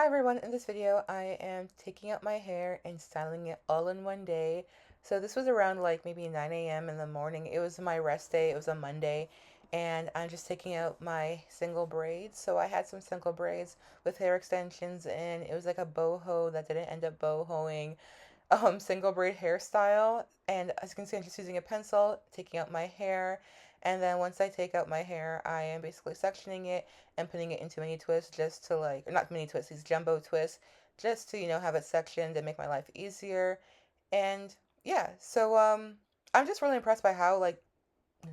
Hi everyone, in this video I am taking out my hair and styling it all in one day. So this was around like maybe 9 a.m. in the morning. It was my rest day, it was a Monday, and I'm just taking out my single braids. So I had some single braids with hair extensions and it was like a boho that didn't end up bohoing single braid hairstyle. And as you can see, I'm just using a pencil, taking out my hair. And then once I take out my hair, I am basically sectioning it and putting it into mini twists just to like, or not mini twists, these jumbo twists, just to, have it sectioned and make my life easier. And yeah, so I'm just really impressed by how like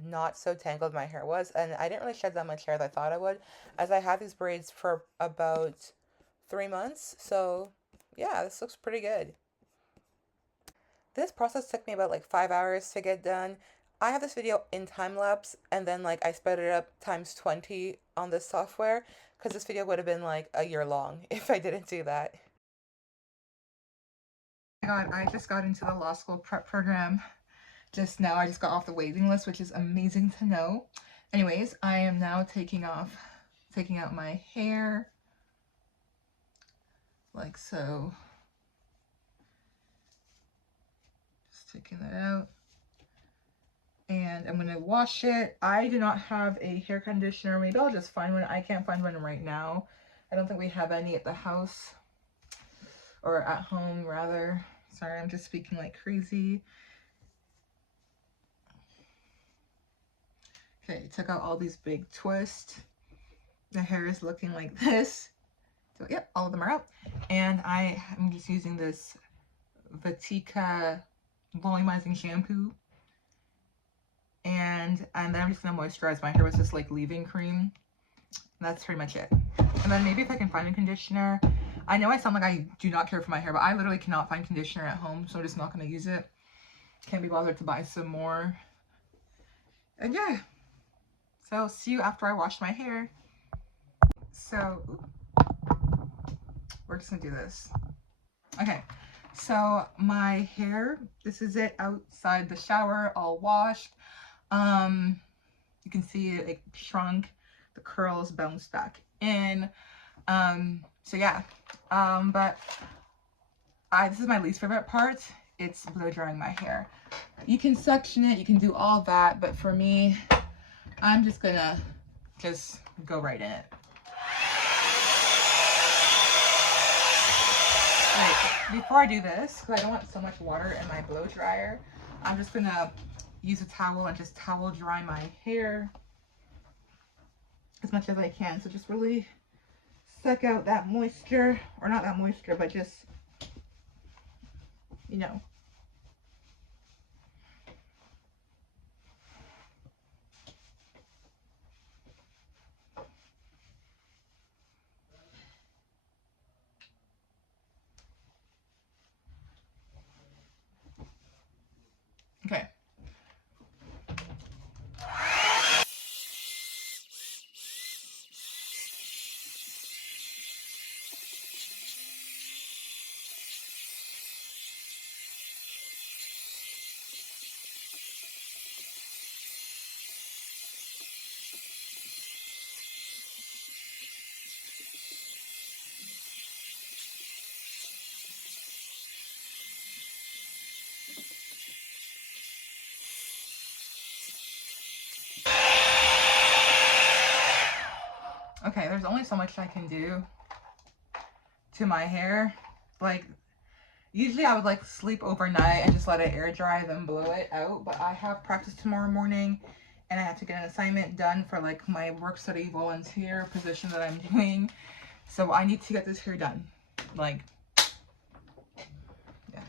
not so tangled my hair was. And I didn't really shed that much hair as I thought I would, as I had these braids for about 3 months. So yeah, this looks pretty good. This process took me about like 5 hours to get done. I have this video in time lapse and then like I sped it up times 20 on this software because this video would have been like a year long if I didn't do that. Oh my God, I just got into the law school prep program just now. I just got off the waiting list, which is amazing to know. Anyways, I am now taking out my hair like so. Just taking that out. And I'm going to wash it. I do not have a hair conditioner. Maybe I'll just find one. I can't find one right now. I don't think we have any at the house, or at home rather. Sorry, I'm just speaking like crazy. Okay, took out all these big twists. The hair is looking like this. So yep, all of them are out. And I'm just using this Vatika volumizing shampoo. And then I'm just gonna moisturize my hair with this like leave-in cream. That's pretty much it. And then maybe if I can find a conditioner. I know I sound like I do not care for my hair, but I literally cannot find conditioner at home, so I'm just not going to use it. Can't be bothered to buy some more. And yeah, so I'll see you after I wash my hair. So we're just going to do this. Okay, so my hair, this is it outside the shower, all washed. You can see it shrunk. The curls bounced back in. So yeah, but this is my least favorite part. It's blow drying my hair. You can section it, you can do all that, but for me, I'm just gonna go right in it. Right, before I do this, because I don't want so much water in my blow dryer, I'm just gonna use a towel and just towel dry my hair as much as I can. So just really suck out that moisture, or not that moisture, but just, you know. Okay. Okay, there's only so much I can do to my hair. Like, usually I would like sleep overnight and just let it air dry, then blow it out. But I have practice tomorrow morning and I have to get an assignment done for like my work study volunteer position that I'm doing. So I need to get this hair done. Like, yeah.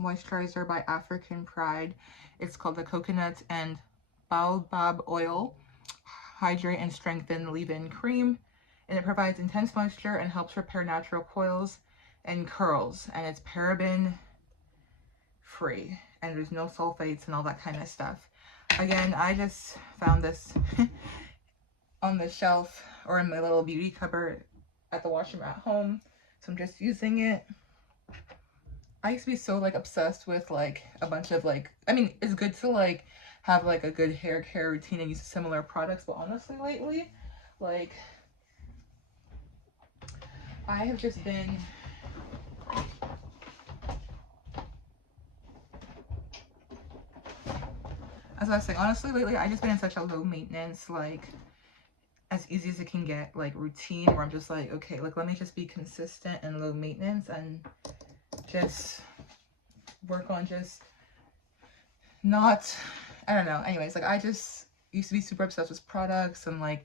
Moisturizer by African Pride. It's called the Coconut and Baobab Oil Hydrate and Strengthen Leave-In Cream. And it provides intense moisture and helps repair natural coils and curls. And it's paraben free. And there's no sulfates and all that kind of stuff. Again, I just found this on the shelf or in my little beauty cupboard at the washroom at home. So I'm just using it. I used to be so like obsessed with like a bunch of like, I mean, it's good to like have like a good hair care routine and use similar products, but honestly lately, like I have just been as I was saying, honestly lately I just been in such a low maintenance, like as easy as it can get, like routine where I'm just like, okay, like let me just be consistent and low maintenance and just work on just not, I don't know. Anyways, like I just used to be super obsessed with products and like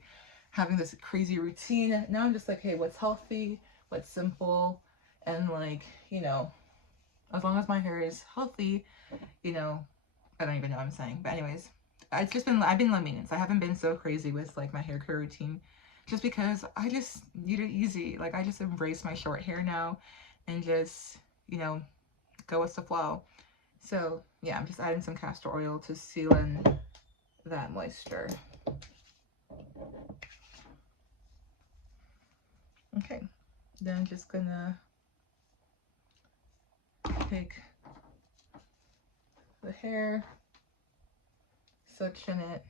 having this crazy routine. Now I'm just like, hey, what's healthy, what's simple, and like, you know, as long as my hair is healthy, you know, I don't even know what I'm saying. But anyways, it's just been, I've been low maintenance. I haven't been so crazy with like my hair care routine just because I just need it easy. Like I just embrace my short hair now and just, you know, go with the flow. So yeah, I'm just adding some castor oil to seal in that moisture. Okay, then I'm just gonna take the hair, suction it,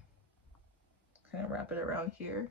kind of wrap it around here.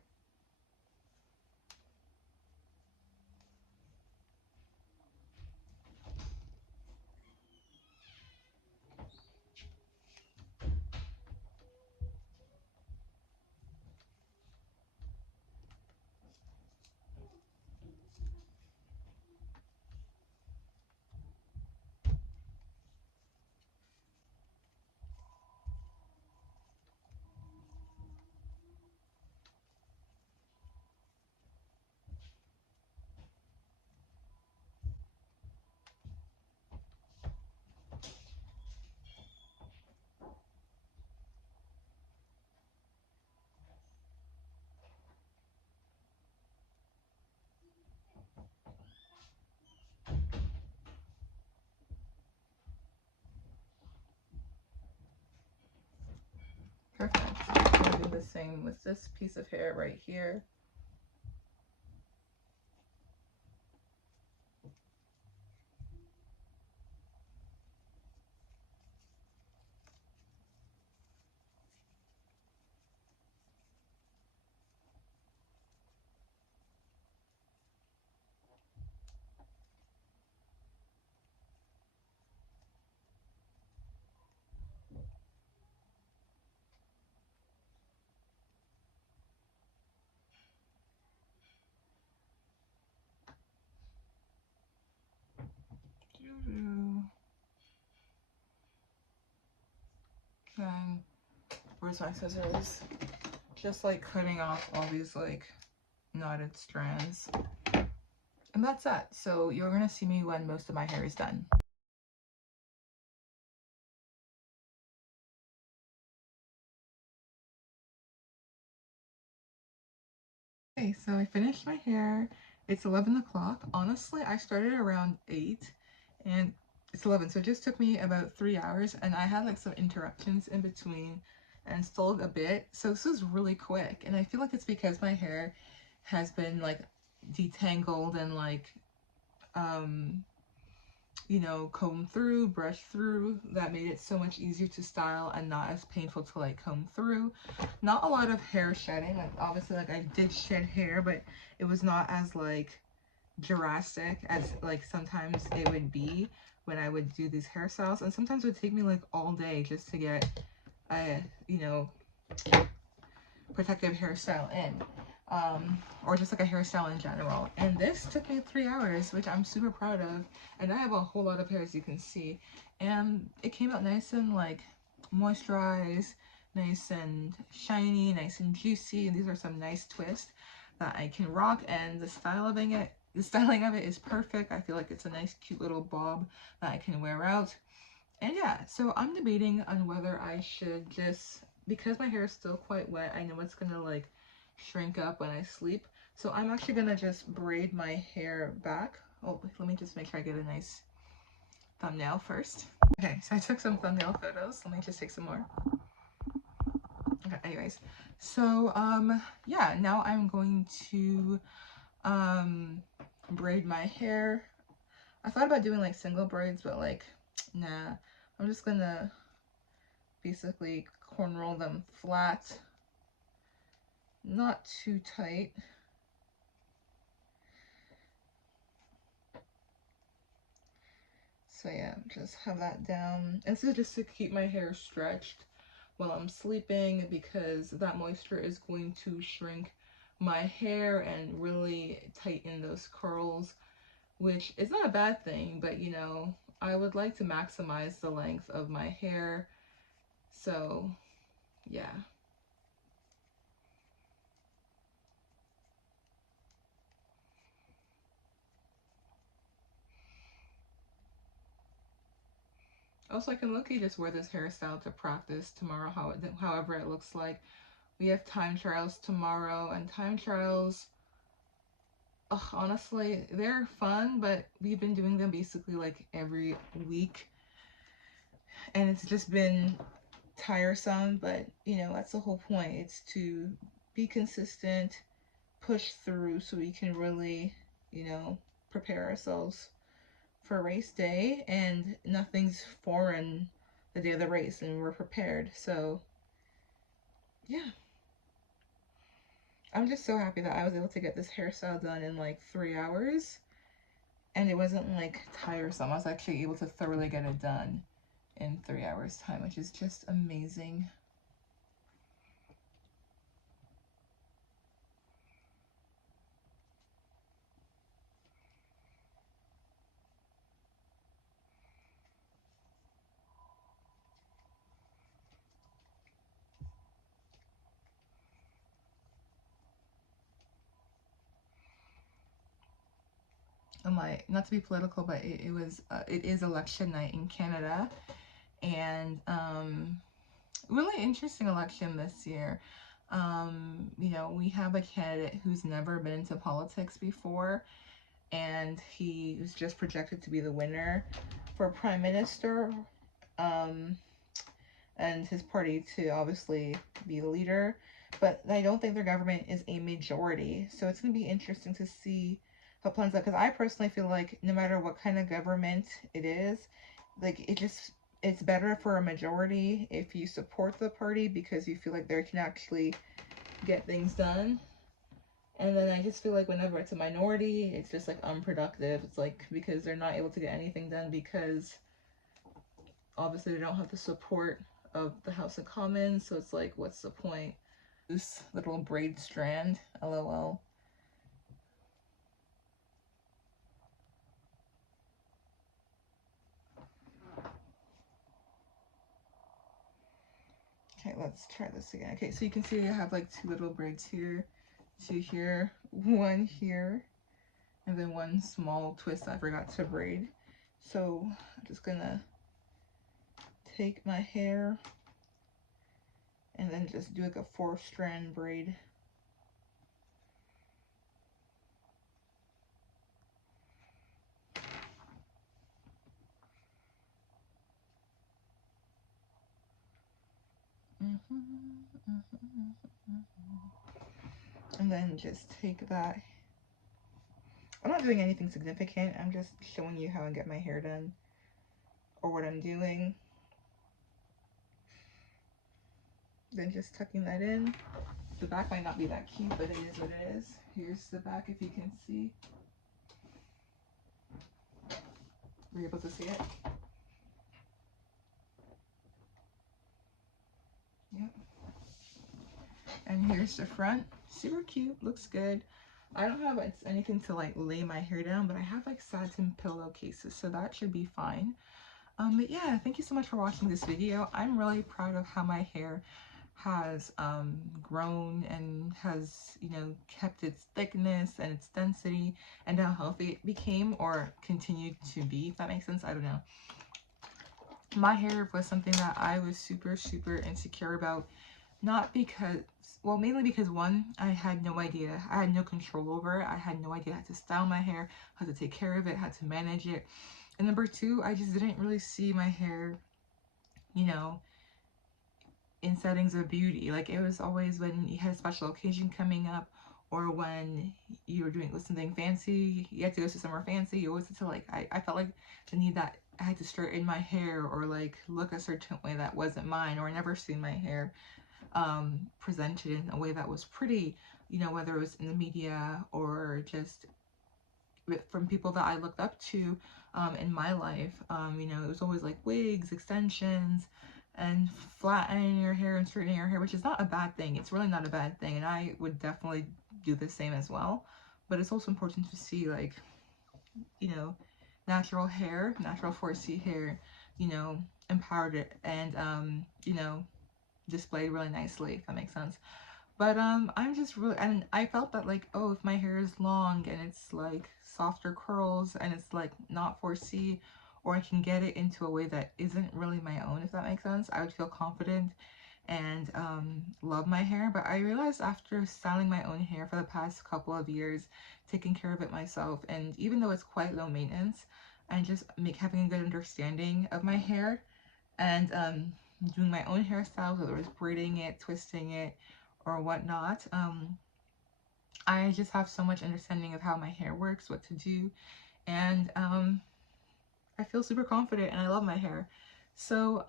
Perfect. I'm gonna do the same with this piece of hair right here. Then, where's my scissors? Just like cutting off all these like knotted strands. And that's it. So you're gonna see me when most of my hair is done. Okay, so I finished my hair. It's 11 o'clock. Honestly, I started around 8 and it's 11, so it just took me about 3 hours and I had like some interruptions in between and stalled a bit. So this was really quick and I feel like it's because my hair has been like detangled and like you know, comb through, brush through. That made it so much easier to style and not as painful to like comb through. Not a lot of hair shedding. Like obviously like I did shed hair, but it was not as like drastic as like sometimes it would be when I would do these hairstyles. And sometimes it would take me like all day just to get a, you know, protective hairstyle in. Or just like a hairstyle in general. And this took me 3 hours, which I'm super proud of. And I have a whole lot of hair, as you can see. And it came out nice and like moisturized, nice and shiny, nice and juicy. And these are some nice twists that I can rock. And the styling of it is perfect. I feel like it's a nice, cute little bob that I can wear out. And yeah, so I'm debating on whether I should just, because my hair is still quite wet, I know it's gonna like shrink up when I sleep. So I'm actually gonna just braid my hair back. Oh, let me just make sure I get a nice thumbnail first. Okay, so I took some thumbnail photos. Let me just take some more. Okay, anyways. So, yeah, now I'm going to, braid my hair. I thought about doing like single braids, but like, nah. I'm just gonna basically cornroll them flat. Not too tight. So yeah, just have that down. And this is just to keep my hair stretched while I'm sleeping, because that moisture is going to shrink my hair and really tighten those curls, which is not a bad thing, but you know, I would like to maximize the length of my hair. So yeah. Also, I can look-y just wear this hairstyle to practice tomorrow, however it looks like. We have time trials tomorrow, and time trials, ugh, honestly, they're fun, but we've been doing them basically like every week, and it's just been tiresome. But you know, that's the whole point. It's to be consistent, push through, so we can really, you know, prepare ourselves for race day, and nothing's foreign the day of the race, and we're prepared. So yeah, I'm just so happy that I was able to get this hairstyle done in like 3 hours, and it wasn't like tiresome. I was actually able to thoroughly get it done in 3 hours time, which is just amazing. Not to be political, but it is election night in Canada, and really interesting election this year. You know, we have a candidate who's never been into politics before, and he was just projected to be the winner for prime minister, um, and his party to obviously be the leader. But I don't think their government is a majority, so it's going to be interesting to see how it plans out. Because I personally feel like no matter what kind of government it is, like it's better for a majority if you support the party, because you feel like they can actually get things done. And then I just feel like whenever it's a minority, it's just like unproductive. It's like because they're not able to get anything done because obviously they don't have the support of the House of Commons. So it's like, what's the point? This little braid strand, lol. Okay, let's try this again. Okay, so you can see I have like two little braids here, two here, one here, and then one small twist I forgot to braid. So I'm just gonna take my hair and then just do like a 4-strand braid. And then just take that. I'm not doing anything significant. I'm just showing you how I get my hair done or what I'm doing. Then just tucking that in. The back might not be that cute, but it is what it is. Here's the back if you can see. Were you able to see it? Yep. And here's the front. Super cute. Looks good. I don't have anything to like lay my hair down, but I have like satin pillowcases, so that should be fine. But yeah, thank you so much for watching this video. I'm really proud of how my hair has grown and has, you know, kept its thickness and its density, and how healthy it became or continued to be, if that makes sense. I don't know. My hair was something that I was super insecure about, not because well, mainly because one, I had no idea. I had no control over it. I had no idea how to style my hair, how to take care of it, how to manage it. And number two, I just didn't really see my hair, you know, in settings of beauty. Like, it was always when you had a special occasion coming up, or when you were doing something fancy, you had to go to somewhere fancy, you always had to, like, I felt like the need that I had to straighten my hair or like look a certain way that wasn't mine, or I never seen my hair presented in a way that was pretty, you know, whether it was in the media or just from people that I looked up to in my life. You know, it was always like wigs, extensions, and flattening your hair and straightening your hair, which is not a bad thing. It's really not a bad thing, and I would definitely do the same as well. But it's also important to see, like, you know, natural hair, natural 4C hair, you know, empowered it and, you know, displayed really nicely, if that makes sense. But I'm just really, and I felt that, like, oh, if my hair is long and it's like softer curls and it's like not 4C, or I can get it into a way that isn't really my own, if that makes sense, I would feel confident and love my hair. But I realized after styling my own hair for the past couple of years, taking care of it myself, and even though it's quite low maintenance, and just having a good understanding of my hair, and doing my own hairstyles, whether it's braiding it, twisting it, or whatnot. I just have so much understanding of how my hair works, what to do, and I feel super confident and I love my hair. So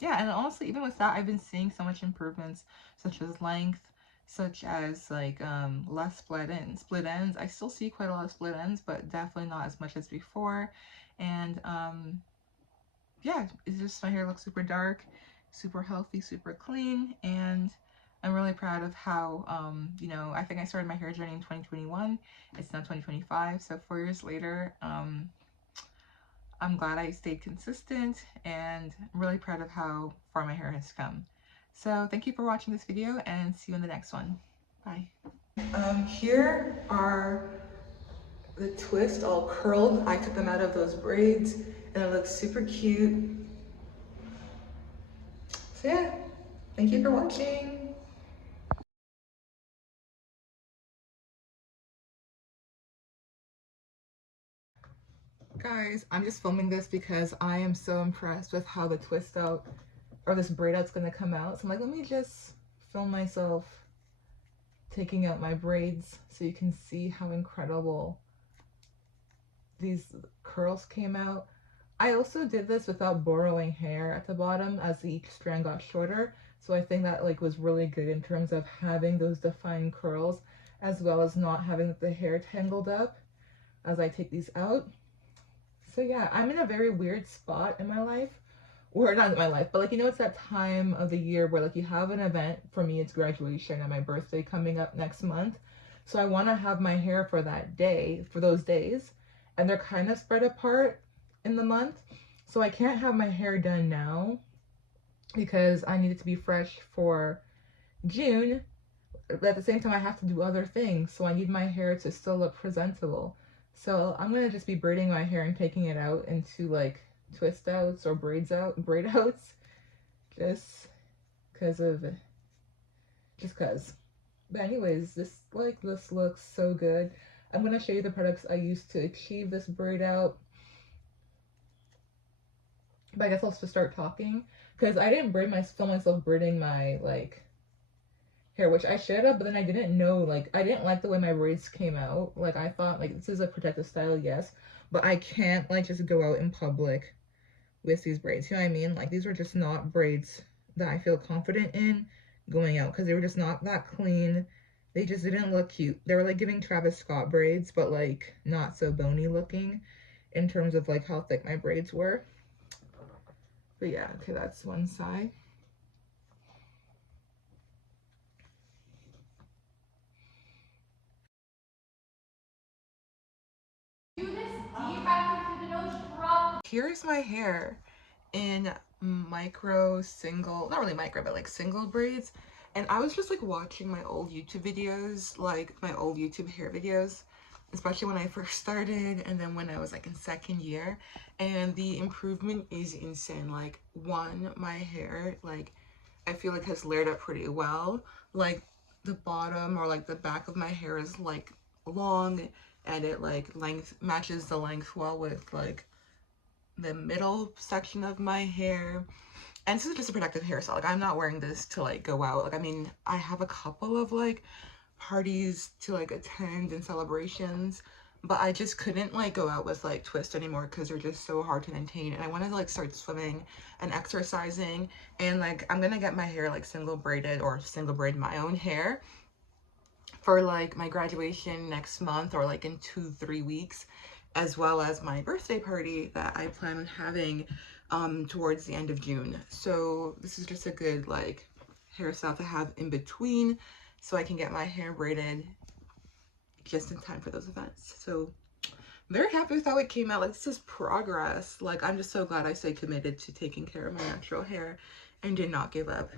yeah, and honestly, even with that, I've been seeing so much improvements, such as length, such as like less split ends. I still see quite a lot of split ends, but definitely not as much as before. And yeah, it's just, my hair looks super dark, super healthy, super clean, and I'm really proud of how, you know, I think I started my hair journey in 2021. It's now 2025, so 4 years later, I'm glad I stayed consistent, and I'm really proud of how far my hair has come. So thank you for watching this video, and see you in the next one. Bye. Here are the twists all curled. I took them out of those braids, and it looks super cute. So yeah, thank you for watching. Guys, I'm just filming this because I am so impressed with how the twist out, or this braid out's gonna come out. So I'm like, let me just film myself taking out my braids so you can see how incredible these curls came out. I also did this without borrowing hair at the bottom as each strand got shorter. So I think that like was really good in terms of having those defined curls, as well as not having the hair tangled up as I take these out. So yeah, I'm in a very weird spot in my life. Or not in my life, but like, you know, it's that time of the year where like you have an event. For me, it's graduation and my birthday coming up next month. So I want to have my hair for that day, for those days. And they're kind of spread apart in the month. So I can't have my hair done now because I need it to be fresh for June. But at the same time, I have to do other things. So I need my hair to still look presentable. So I'm gonna just be braiding my hair and taking it out into like twist outs or braid outs, just just cause. But anyways, this looks so good. I'm gonna show you the products I used to achieve this braid out. But I guess I'll just start talking because I didn't film myself braiding my like hair, which I should have, but then I didn't know, like, I didn't like the way my braids came out. Like, I thought, like, this is a protective style, yes, but I can't, like, just go out in public with these braids, you know what I mean? Like, these were just not braids that I feel confident in going out, because they were just not that clean. They just didn't look cute. They were, like, giving Travis Scott braids, but, like, not so bony looking in terms of, like, how thick my braids were. But yeah, okay, that's one side. Here's my hair in micro single, not really micro, but like single braids. And I was just like watching my old YouTube videos, like my old YouTube hair videos, especially when I first started and then when I was like in second year, and the improvement is insane. Like, one, my hair, like, I feel like has layered up pretty well. Like the bottom or like the back of my hair is like long, and it like length matches the length well with like the middle section of my hair. And this is just a protective hairstyle. Like I'm not wearing this to like go out. Like I mean, I have a couple of like parties to like attend and celebrations, but I just couldn't like go out with like twists anymore because they're just so hard to maintain. And I want to like start swimming and exercising, and like I'm gonna get my hair like single braided or single braid my own hair for like my graduation next month or like in 2-3 weeks, as well as my birthday party that I plan on having towards the end of June. So this is just a good like hairstyle to have in between so I can get my hair braided just in time for those events. So I'm very happy with how it came out. Like this is progress. Like I'm just so glad I stayed committed to taking care of my natural hair and did not give up.